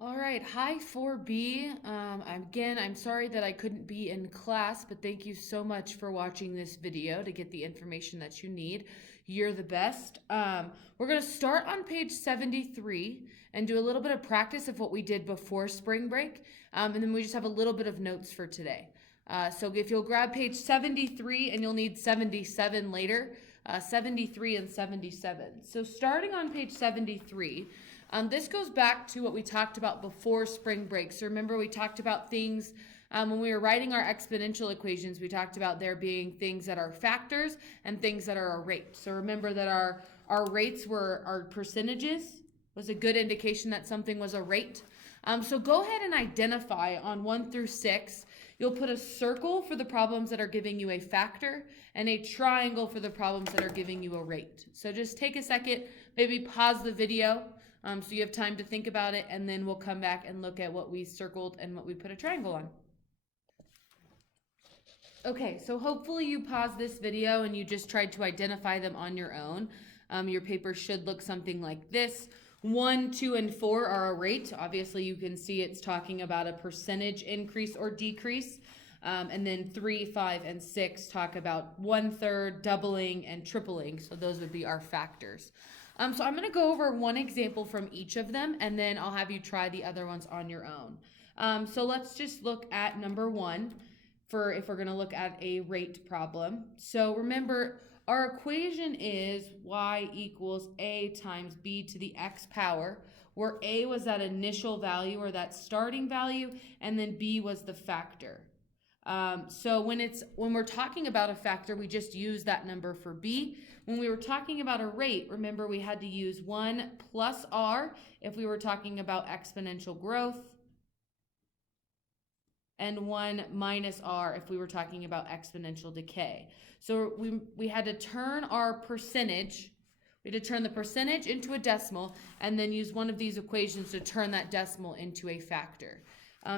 All right, hi 4B. I'm sorry that I couldn't be in class, but thank you so much for watching this video to get the information that you need. You're the best. We're going to start on page 73 and do a little bit of practice of what we did before spring break, and then we just have a little bit of notes for today. So if you'll grab page 73, and you'll need 77 later, 73 and 77. So starting on page 73, this goes back to what we talked about before spring break. So remember, we talked about things when we were writing our exponential equations. We talked about there being things that are factors and things that are a rate. So remember that our rates were our percentages, was a good indication that something was a rate. So go ahead and identify on 1 through 6. You'll put a circle for the problems that are giving you a factor and a triangle for the problems that are giving you a rate. So just take a second, maybe pause the video so you have time to think about it, and then we'll come back and look at what we circled and what we put a triangle on. Okay, so hopefully you paused this video and you just tried to identify them on your own. Your paper should look something like this. 1, 2, and 4 are a rate. Obviously, you can see it's talking about a percentage increase or decrease. And then 3, 5, and 6 talk about 1/3, doubling, and tripling. So those would be our factors. So I'm going to go over one example from each of them, and then I'll have you try the other ones on your own. So let's just look at number 1 for if we're going to look at a rate problem. So remember, our equation is y equals a times b to the x power, where a was that initial value or that starting value, and then b was the factor. So when we're talking about a factor, we just use that number for b. When we were talking about a rate, remember we had to use 1 plus r if we were talking about exponential growth, and 1 minus r if we were talking about exponential decay. So we had to turn our percentage, we had to turn the percentage into a decimal, and then use one of these equations to turn that decimal into a factor.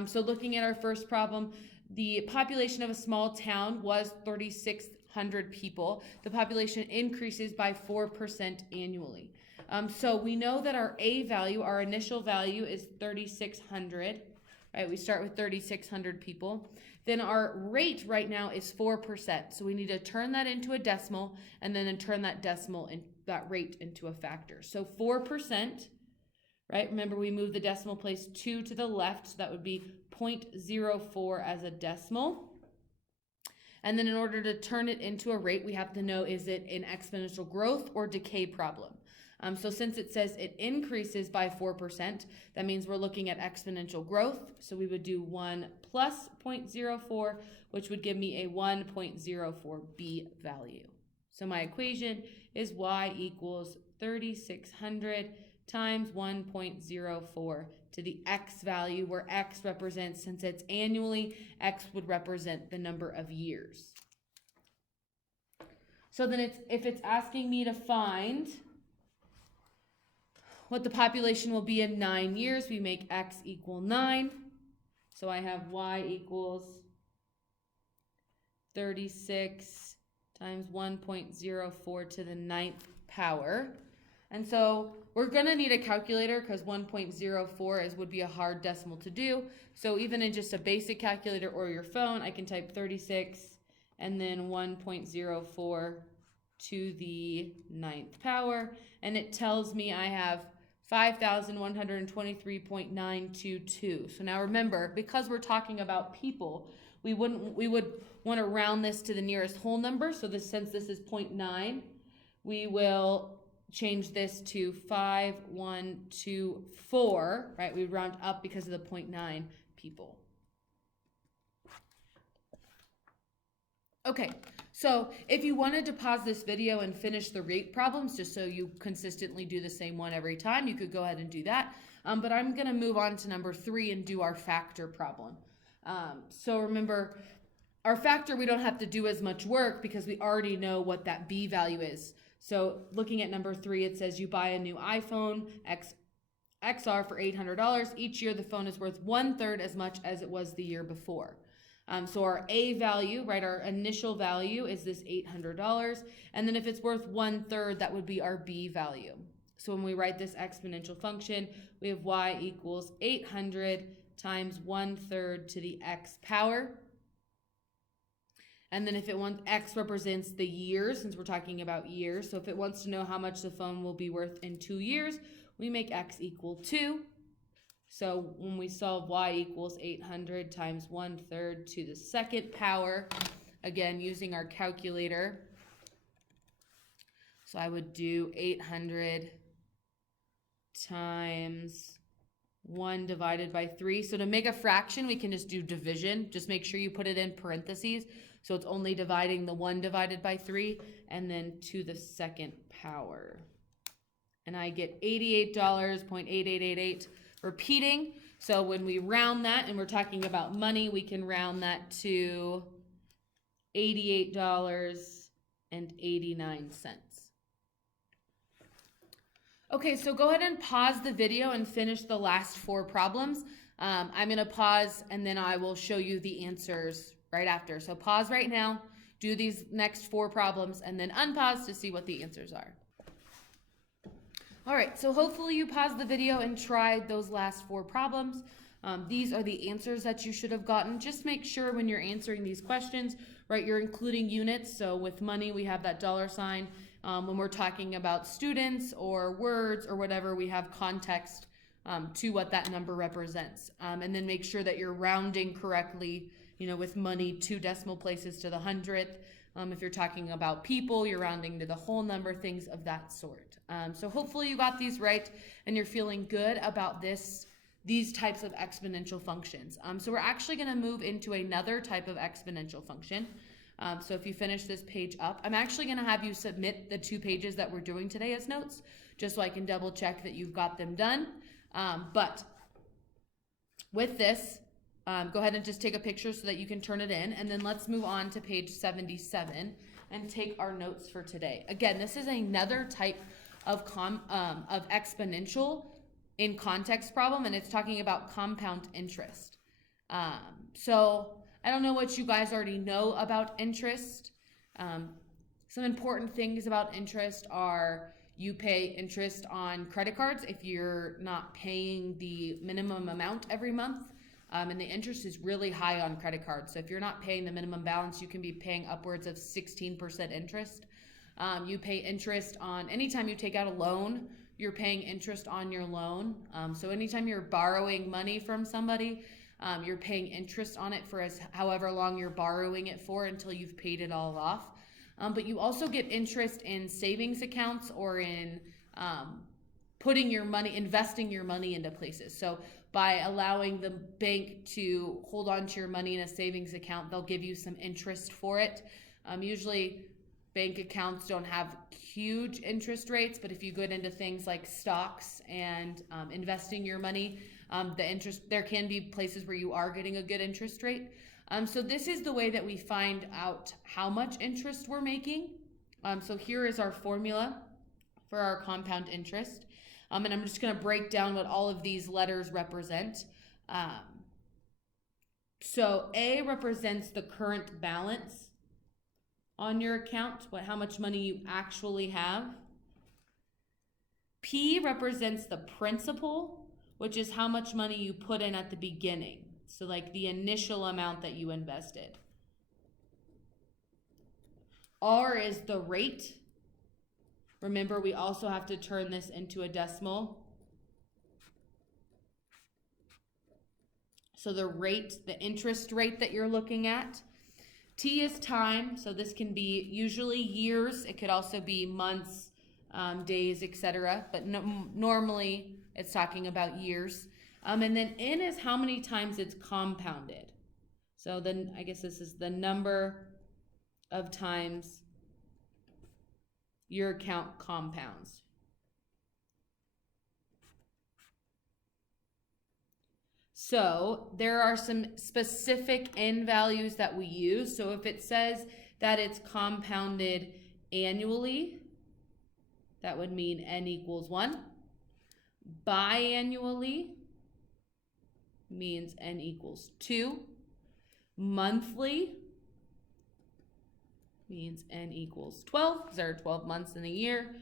So looking at our first problem, the population of a small town was 3,600 people. The population increases by 4% annually. So we know that our A value, our initial value, is 3,600. Right, we start with 3,600 people. Then our rate right now is 4%. So we need to turn that into a decimal, and then turn that decimal and that rate into a factor. So 4%, right? Remember, we moved the decimal place 2 to the left, so that would be 0.04 as a decimal. And then in order to turn it into a rate, we have to know, is it an exponential growth or decay problem? So since it says it increases by 4%, that means we're looking at exponential growth. So we would do 1 plus 0.04, which would give me a 1.04 b value. So my equation is y equals 3,600 times 1.04 to the x value, where x represents, since it's annually, x would represent the number of years. So then if it's asking me to find what the population will be in 9 years, we make x equal 9. So I have y equals 36 times 1.04 to the 9th power. And so we're going to need a calculator because 1.04 would be a hard decimal to do. So even in just a basic calculator or your phone, I can type 36 and then 1.04 to the 9th power. And it tells me I have 5,123.922. So now remember, because we're talking about people, we would want to round this to the nearest whole number. So since this is 0.9, we will change this to 5,124, right? We round up because of the 0.9 people. Okay, so if you wanted to pause this video and finish the rate problems, just so you consistently do the same one every time, you could go ahead and do that. But I'm going to move on to number 3 and do our factor problem. So remember, our factor, we don't have to do as much work because we already know what that B value is. So looking at number 3, it says you buy a new iPhone XR for $800. Each year the phone is worth 1/3 as much as it was the year before. So our A value, right, our initial value is this $800. And then if it's worth 1/3, that would be our B value. So when we write this exponential function, we have y equals 800 times 1/3 to the x power. And then if it wants, x represents the years, since we're talking about years. So if it wants to know how much the phone will be worth in 2 years, we make x equal 2. So when we solve y equals 800 times 1/3 to the second power, again, using our calculator. So I would do 800 times 1 divided by 3. So to make a fraction, we can just do division. Just make sure you put it in parentheses. So it's only dividing the 1 divided by 3, and then to the second power. And I get $88.8888 repeating. So when we round that, and we're talking about money, we can round that to $88.89. Okay, so go ahead and pause the video and finish the last 4 problems. I'm going to pause and then I will show you the answers right after. So pause right now, do these next 4 problems, and then unpause to see what the answers are. All right, so hopefully you paused the video and tried those last 4 problems. These are the answers that you should have gotten. Just make sure when you're answering these questions, right, you're including units. So with money, we have that $sign. When we're talking about students or words or whatever, we have context to what that number represents. And then make sure that you're rounding correctly, with money 2 decimal places to the 100th. If you're talking about people, you're rounding to the whole number, things of that sort. So hopefully you got these right and you're feeling good about these types of exponential functions. So we're actually going to move into another type of exponential function. So if you finish this page up, I'm actually going to have you submit the 2 pages that we're doing today as notes, just so I can double check that you've got them done. But with this, go ahead and just take a picture so that you can turn it in. And then let's move on to page 77 and take our notes for today. Again, this is another type of exponential in context problem, and it's talking about compound interest. So I don't know what you guys already know about interest. Some important things about interest are you pay interest on credit cards if you're not paying the minimum amount every month. And the interest is really high on credit cards. So if you're not paying the minimum balance, you can be paying upwards of 16% interest. You pay interest on anytime you take out a loan, you're paying interest on your loan. So anytime you're borrowing money from somebody, you're paying interest on it for however long you're borrowing it for until you've paid it all off. But you also get interest in savings accounts or in investing your money into places. So by allowing the bank to hold on to your money in a savings account, they'll give you some interest for it. Usually bank accounts don't have huge interest rates, but if you get into things like stocks and investing your money, there can be places where you are getting a good interest rate. So this is the way that we find out how much interest we're making. So here is our formula for our compound interest. And I'm just going to break down what all of these letters represent. So A represents the current balance on your account, how much money you actually have. P represents the principal, which is how much money you put in at the beginning. So like the initial amount that you invested. R is the rate. Remember, we also have to turn this into a decimal. So the rate, the interest rate that you're looking at. T is time. So this can be usually years. It could also be months, days, etc. But normally it's talking about years. And then N is how many times it's compounded. So then I guess this is the number of times your account compounds. So there are some specific N values that we use. So if it says that it's compounded annually, that would mean N equals 1. Biannually means N equals 2. Monthly means N equals 12 because there are 12 months in a year.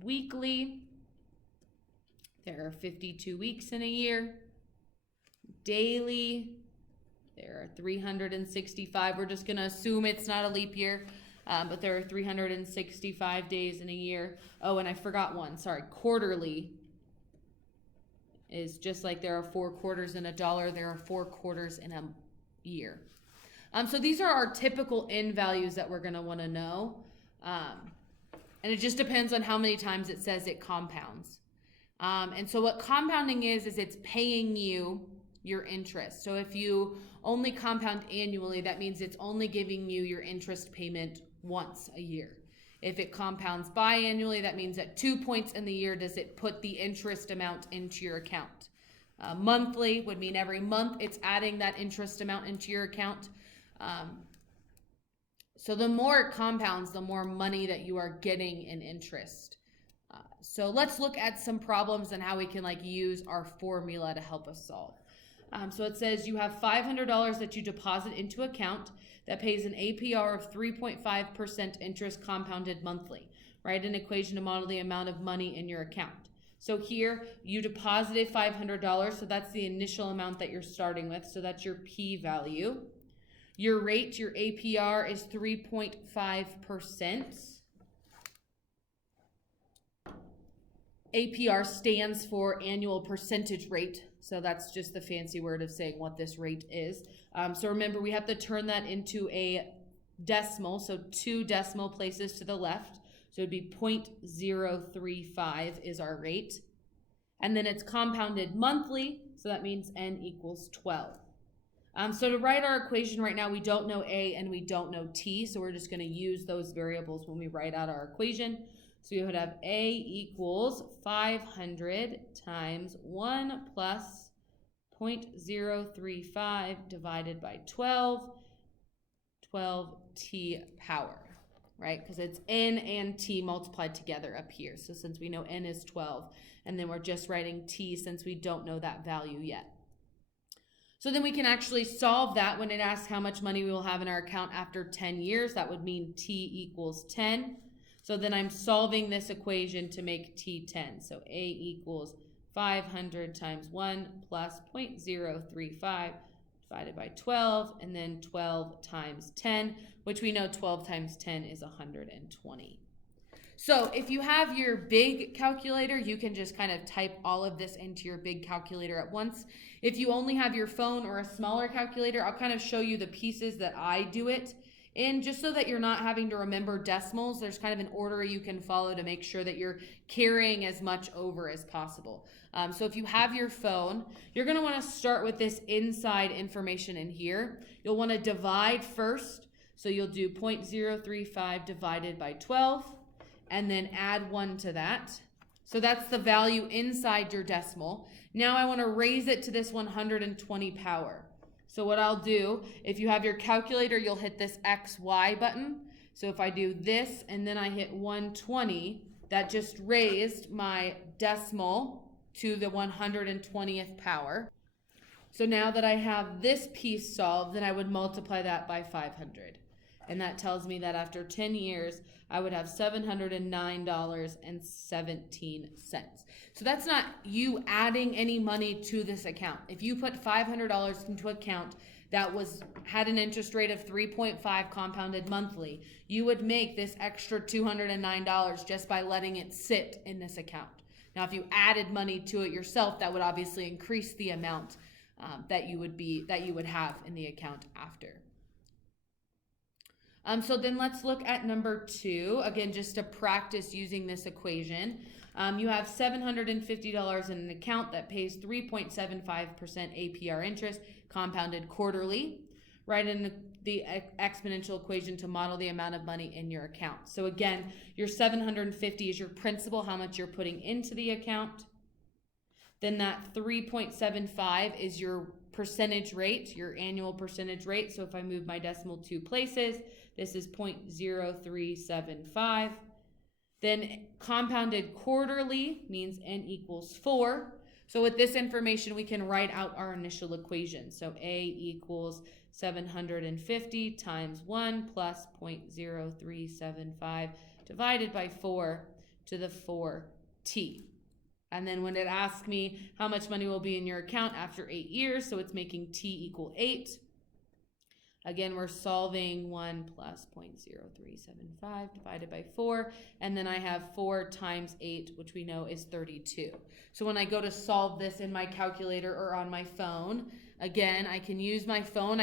Weekly, there are 52 weeks in a year. Daily, there are 365. We're just going to assume it's not a leap year, but there are 365 days in a year. Oh, and I forgot one. Sorry. Quarterly is just like there are 4 quarters in a dollar, there are 4 quarters in a year. So these are our typical N values that we're going to want to know. And it just depends on how many times it says it compounds. And so what compounding is it's paying you your interest. So if you only compound annually, that means it's only giving you your interest payment once a year. If it compounds biannually, that means at 2 points in the year does it put the interest amount into your account. Monthly would mean every month it's adding that interest amount into your account. So the more it compounds, the more money that you are getting in interest. So let's look at some problems and how we can use our formula to help us solve. So it says you have $500 that you deposit into account that pays an APR of 3.5% interest compounded monthly. Write an equation to model the amount of money in your account. So here you deposited $500, so that's the initial amount that you're starting with. So that's your P value. Your rate, your APR is 3.5%. APR stands for annual percentage rate. So that's just the fancy word of saying what this rate is. So remember, we have to turn that into a decimal. So 2 decimal places to the left. So it'd be 0.035 is our rate. And then it's compounded monthly. So that means N equals 12. So to write our equation right now, we don't know A and we don't know T. So we're just going to use those variables when we write out our equation. So you would have A equals 500 times 1 plus 0.035 divided by 12 T power, right? Because it's N and T multiplied together up here. So since we know N is 12, and then we're just writing T since we don't know that value yet. So then we can actually solve that when it asks how much money we will have in our account after 10 years. That would mean T equals 10. So then I'm solving this equation to make T 10. So A equals 500 times 1 plus 0.035 divided by 12, and then 12 times 10, which we know 12 times 10 is 120. So if you have your big calculator, you can just kind of type all of this into your big calculator at once. If you only have your phone or a smaller calculator, I'll kind of show you the pieces that I do it in, just so that you're not having to remember decimals. There's kind of an order you can follow to make sure that you're carrying as much over as possible. So if you have your phone, you're going to want to start with this inside information in here. You'll want to divide first. So you'll do 0.035 divided by 12 and then add 1 to that. So that's the value inside your decimal. Now I want to raise it to this 120 power. So what I'll do, if you have your calculator, you'll hit this XY button. So if I do this and then I hit 120, that just raised my decimal to the 120th power. So now that I have this piece solved, then I would multiply that by 500. And that tells me that after 10 years, I would have $709.17. So that's not you adding any money to this account. If you put $500 into account that had an interest rate of 3.5 compounded monthly, you would make this extra $209 just by letting it sit in this account. Now, if you added money to it yourself, that would obviously increase the amount that you would have in the account after. So then let's look at number 2, again, just to practice using this equation. You have $750 in an account that pays 3.75% APR interest compounded quarterly. Write in the exponential equation to model the amount of money in your account. So again, your $750 is your principal, how much you're putting into the account. Then that 3.75 is your percentage rate, your annual percentage rate. So if I move my decimal 2 places, this is 0.0375. Then compounded quarterly means N equals 4. So with this information, we can write out our initial equation. So A equals 750 times 1 plus 0.0375 divided by 4 to the 4t. And then when it asks me how much money will be in your account after 8 years, so it's making t equal 8. Again, we're solving 1 plus 0.0375 divided by 4, and then I have 4 times 8, which we know is 32. So when I go to solve this in my calculator or on my phone, again, I can use my phone.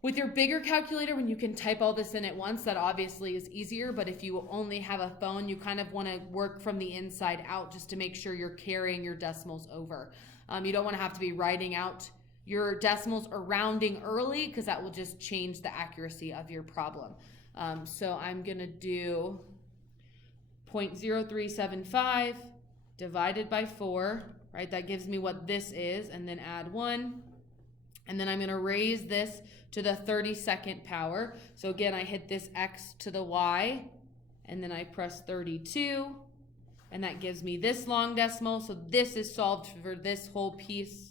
With your bigger calculator, when you can type all this in at once, that obviously is easier, but if you only have a phone, you kind of want to work from the inside out just to make sure you're carrying your decimals over. You don't want to have to be writing out your decimals or rounding early, because that will just change the accuracy of your problem. So I'm going to do 0.0375 divided by 4, right? That gives me what this is, and then add 1. And then I'm going to raise this to the 32nd power. So again, I hit this x to the y, and then I press 32, and that gives me this long decimal. So this is solved for this whole piece.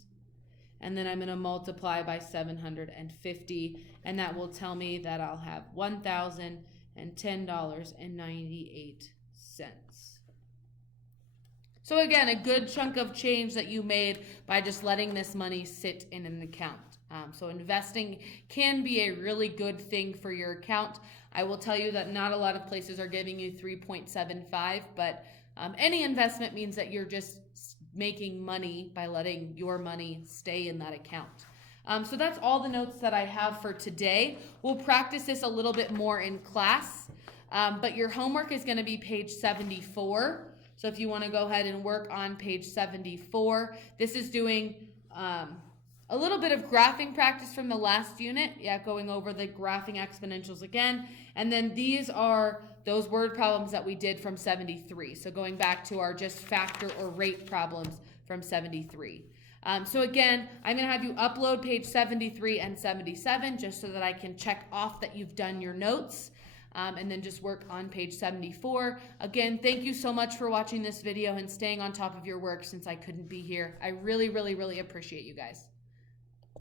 And then I'm going to multiply by 750, and that will tell me that I'll have $1,010.98. So again, a good chunk of change that you made by just letting this money sit in an account. So investing can be a really good thing for your account. I will tell you that not a lot of places are giving you 3.75, but any investment means that you're just making money by letting your money stay in that account. So that's all the notes that I have for today. We'll practice this a little bit more in class, but your homework is going to be page 74. So if you want to go ahead and work on page 74, this is doing a little bit of graphing practice from the last unit. Yeah, going over the graphing exponentials again. And then these are those word problems that we did from 73. So going back to our just factor or rate problems from 73. So again, I'm going to have you upload page 73 and 77 just so that I can check off that you've done your notes. And then just work on page 74. Again, thank you so much for watching this video and staying on top of your work since I couldn't be here. I really, really, really appreciate you guys.